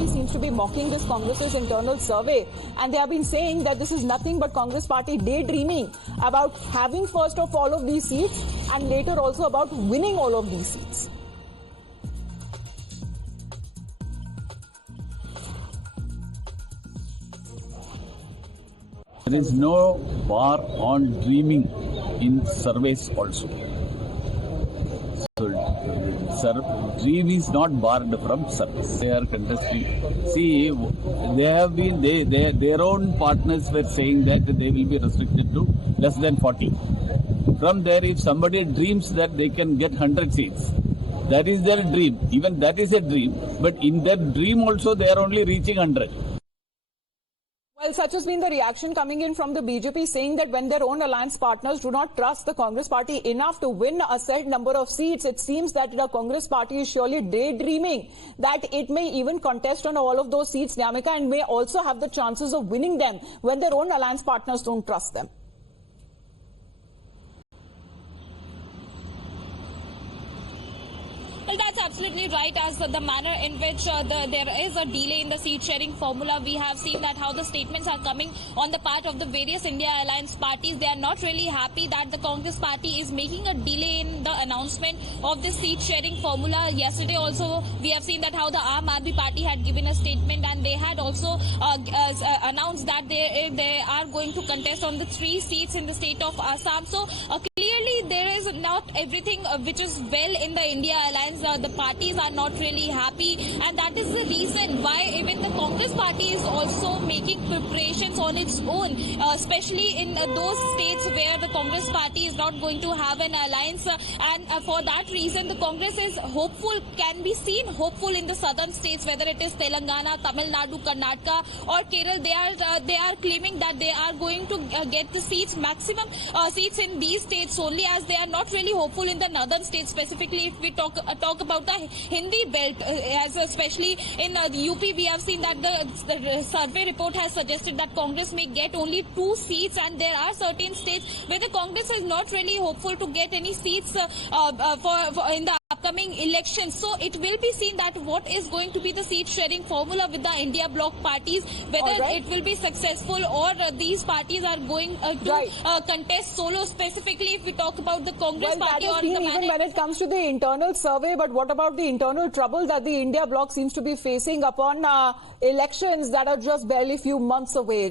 BJP seems to be mocking this Congress's internal survey, and they have been saying that this is nothing but Congress party daydreaming about having first of all of these seats and later also about winning all of these seats. There is no bar on dreaming in surveys also. So, dream is not barred from service. They are contesting. See, they have been, their own partners were saying that they will be restricted to less than 40. From there, if somebody dreams that they can get 100 seats, that is their dream. Even that is a dream. But in that dream also, they are only reaching 100. Well, such has been the reaction coming in from the BJP, saying that when their own alliance partners do not trust the Congress party enough to win a set number of seats, it seems that the Congress party is surely daydreaming that it may even contest on all of those seats, Nyamika, and may also have the chances of winning them when their own alliance partners don't trust them. Well, that's absolutely right. As the manner in which there is a delay in the seat sharing formula, we have seen that how the statements are coming on the part of the various India alliance parties. They are not really happy that the Congress party is making a delay in the announcement of the seat sharing formula. Yesterday also we have seen that how the Aam Aadmi party had given a statement, and they had also announced that they are going to contest on the 3 seats in the state of Assam. So clearly there is not everything which is well in the India alliance. The parties are not really happy, and that is the reason why even the Congress party is also making preparations on its own, especially in those states where the Congress party is not going to have an alliance, and for that reason the Congress is hopeful, can be seen hopeful in the southern states, whether it is Telangana, Tamil Nadu, Karnataka or Kerala. They are claiming that they are going to get the seats, maximum seats in these states only, as they are not really hopeful in the northern states. Specifically, if we talk about the Hindi belt, as especially in the UP, we have seen that the survey report has suggested that Congress may get only 2 seats, and there are certain states where the Congress is not really hopeful to get any seats for in the upcoming elections. So it will be seen that what is going to be the seat sharing formula with the India bloc parties, whether it will be successful or these parties are going to contest solo. Specifically, if we talk about the Congress party, that has been even when it comes to the internal survey, but what about the internal trouble that the India bloc seems to be facing upon elections that are just barely few months away?